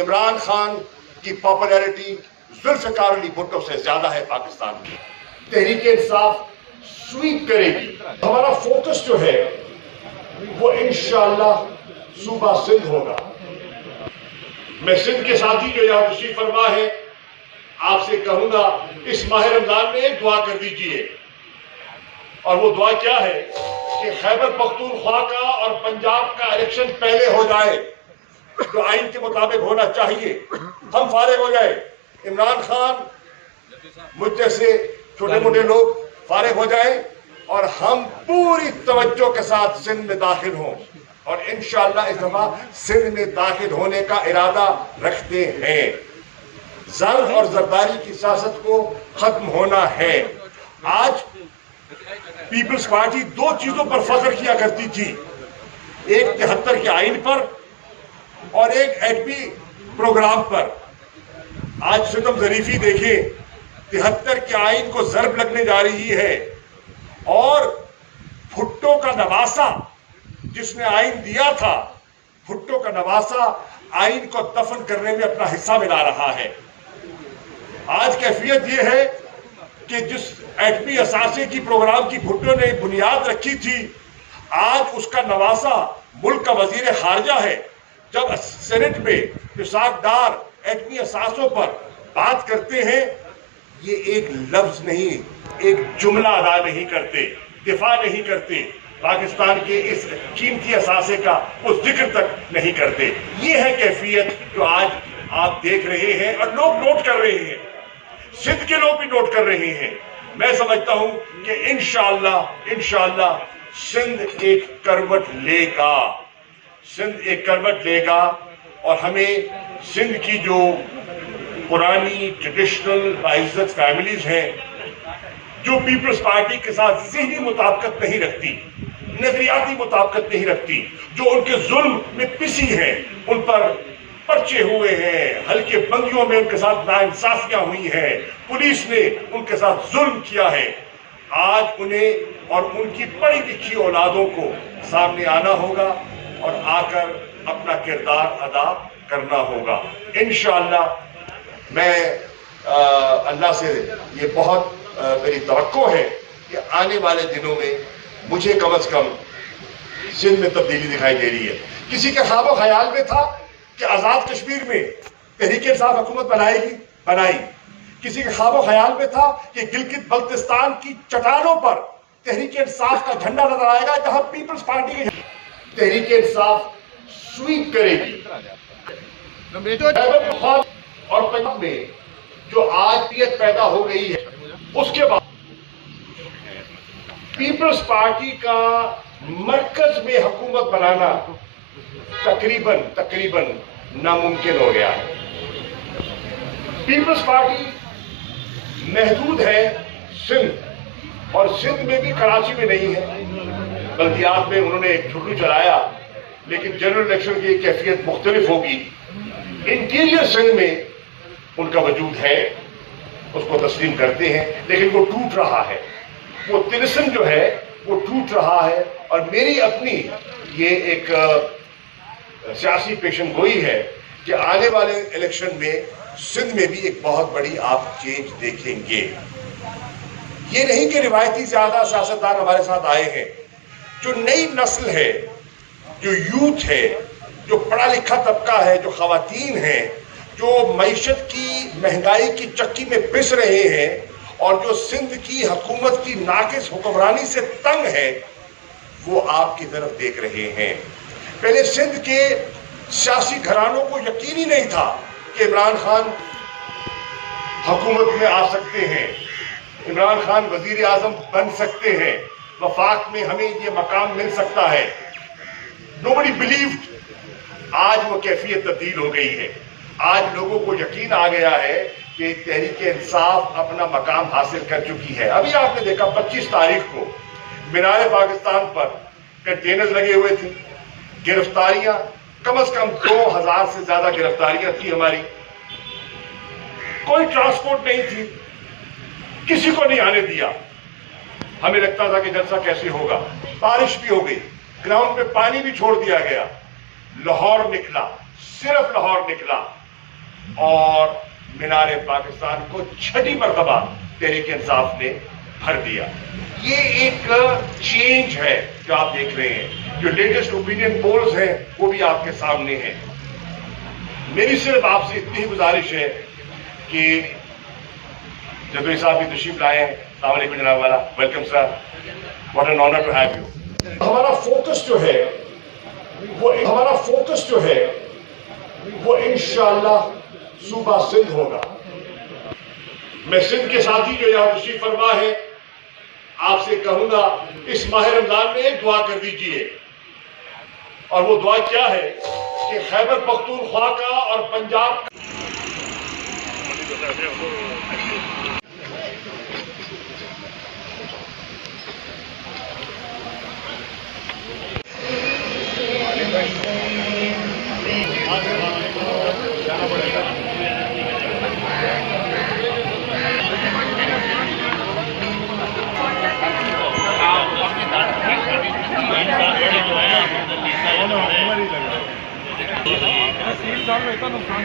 عمران خان کی پاپولیرٹی ذوالفقار علی بھٹو سے زیادہ ہے پاکستان میں. تحریک انصاف سویپ کرے گی. ہمارا فوکس جو ہے وہ انشاءاللہ صوبہ سندھ ہوگا. میں سندھ کے ساتھی جو یہاں تشریف فرما ہے آپ سے کہوں گا اس ماہ رمضان میں ایک دعا کر دیجئے، اور وہ دعا کیا ہے کہ خیبر پختونخوا کا اور پنجاب کا الیکشن پہلے ہو جائے جو آئین کے مطابق ہونا چاہیے. ہم فارغ ہو جائے، عمران خان مجھ جیسے چھوٹے موٹے لوگ فارغ ہو جائیں اور ہم پوری توجہ کے ساتھ سندھ میں داخل ہوں. اور انشاءاللہ اس دفعہ سندھ میں داخل ہونے کا ارادہ رکھتے ہیں. زر اور زرداری کی سیاست کو ختم ہونا ہے. آج پیپلز پارٹی دو چیزوں پر فخر کیا کرتی تھی، ایک 73 کے آئین پر اور ایک ایٹمی پروگرام پر. آج ستم ظریفی دیکھیں، 73 کے آئین کو ضرب لگنے جا رہی ہے اور بھٹو کا نواسا جس نے آئین دیا تھا، بھٹو کا نواسا آئین کو دفن کرنے میں اپنا حصہ ملا رہا ہے. آج کیفیت یہ ہے کہ جس ایٹمی اثاثے کی پروگرام کی بھٹو نے بنیاد رکھی تھی، آج اس کا نواسا ملک کا وزیر خارجہ ہے. جب سینٹ میں مساق دار ایٹمی اثاثوں پر بات کرتے ہیں، یہ ایک لفظ نہیں، ایک جملہ ادا نہیں کرتے، دفاع نہیں کرتے، پاکستان کے اس قیمتی اثاثے کا وہ ذکر تک نہیں کرتے. یہ ہے کیفیت جو آج آپ دیکھ رہے ہیں اور لوگ نوٹ کر رہے ہیں. سندھ کے لوگ بھی نوٹ کر رہے ہیں. میں سمجھتا ہوں کہ انشاءاللہ سندھ ایک کروٹ لے گا. سندھ ایک کروٹ لے گا اور ہمیں سندھ کی جو پرانی ٹریڈیشنل باعزت فیملیز ہیں جو پیپلز پارٹی کے ساتھ ذہنی مطابقت نہیں رکھتی، نظریاتی مطابقت نہیں رکھتی، جو ان کے ظلم میں پسی ہیں، ان پر پرچے ہوئے ہیں، ہلکے بندیوں میں ان کے ساتھ ناانصافیاں ہوئی ہیں، پولیس نے ان کے ساتھ ظلم کیا ہے، آج انہیں اور ان کی پڑھی لکھی اولادوں کو سامنے آنا ہوگا اور آ کر اپنا کردار ادا کرنا ہوگا. انشاءاللہ میں اللہ سے یہ بہت میری توقع ہے کہ آنے والے دنوں میں مجھے کم از کم سندھ میں تبدیلی دکھائی دے رہی ہے. کسی کے خواب و خیال میں تھا کہ آزاد کشمیر میں تحریک انصاف حکومت بنائی. کسی کے خواب و خیال میں تھا کہ گلگت بلتستان کی چٹانوں پر تحریک انصاف کا جھنڈا نظر آئے گا، جہاں پیپلز پارٹی کے تحریک انصاف سویپ کرے گی. اور پنجاب میں جو آجیت پیدا ہو گئی ہے، اس کے بعد پیپلز پارٹی کا مرکز میں حکومت بنانا تقریباً ناممکن ہو گیا ہے. پیپلز پارٹی محدود ہے سندھ، اور سندھ میں بھی کراچی میں نہیں ہے. بلدیات میں انہوں نے ایک جھوٹو چلایا، لیکن جنرل الیکشن کی کیفیت مختلف ہوگی. انٹیریئر سندھ میں ان کا وجود ہے، اس کو تسلیم کرتے ہیں، لیکن وہ ٹوٹ رہا ہے. وہ تلسم جو ہے وہ ٹوٹ رہا ہے. اور میری اپنی یہ ایک سیاسی پیشن گوئی ہے کہ آنے والے الیکشن میں سندھ میں بھی ایک بہت بڑی آپ چینج دیکھیں گے. یہ نہیں کہ روایتی زیادہ سیاستدان ہمارے ساتھ آئے ہیں. جو نئی نسل ہے، جو یوتھ ہے، جو پڑھا لکھا طبقہ ہے، جو خواتین ہیں، جو معیشت کی مہنگائی کی چکی میں پس رہے ہیں اور جو سندھ کی حکومت کی ناقص حکمرانی سے تنگ ہے، وہ آپ کی طرف دیکھ رہے ہیں. پہلے سندھ کے سیاسی گھرانوں کو یقین ہی نہیں تھا کہ عمران خان حکومت میں آ سکتے ہیں، عمران خان وزیر اعظم بن سکتے ہیں، وفاق میں ہمیں یہ مقام مل سکتا ہے. Nobody believed. آج وہ کیفیت تبدیل ہو گئی ہے. آج لوگوں کو یقین آ گیا ہے کہ تحریک انصاف اپنا مقام حاصل کر چکی ہے. ابھی آپ نے دیکھا 25 تاریخ کو مینار پاکستان پر کنٹینرز لگے ہوئے تھے. گرفتاریاں کم از کم 2000 سے زیادہ گرفتاریاں تھی ہماری. کوئی ٹرانسپورٹ نہیں تھی، کسی کو نہیں آنے دیا. ہمیں لگتا تھا کہ جلسہ کیسے ہوگا. بارش بھی ہو گئی، گراؤنڈ پہ پانی بھی چھوڑ دیا گیا. لاہور نکلا، صرف لاہور نکلا. اور مینار پاکستان کو 6 مرتبہ تحریک انصاف نے بھر دیا. یہ ایک چینج ہے جو آپ دیکھ رہے ہیں. جو لیٹسٹ اوپینین پولز ہیں وہ بھی آپ کے سامنے ہیں. میری صرف آپ سے اتنی ہی گزارش ہے کہ جدوئی صاحب بھی تشریف لائے ہیں. السلام علیکم جناب والا, welcome sir, what an honour to have you. ہمارا فوکس جو ہے وہ انشاءاللہ صوبہ سندھ ہوگا. میں سندھ کے ساتھی جو یہاں تشریف فرما ہے آپ سے کہوں گا اس ماہ رمضان میں ایک دعا کر دیجئے, اور وہ دعا کیا ہے کہ خیبر پختونخوا کا اور پنجاب کا نقصان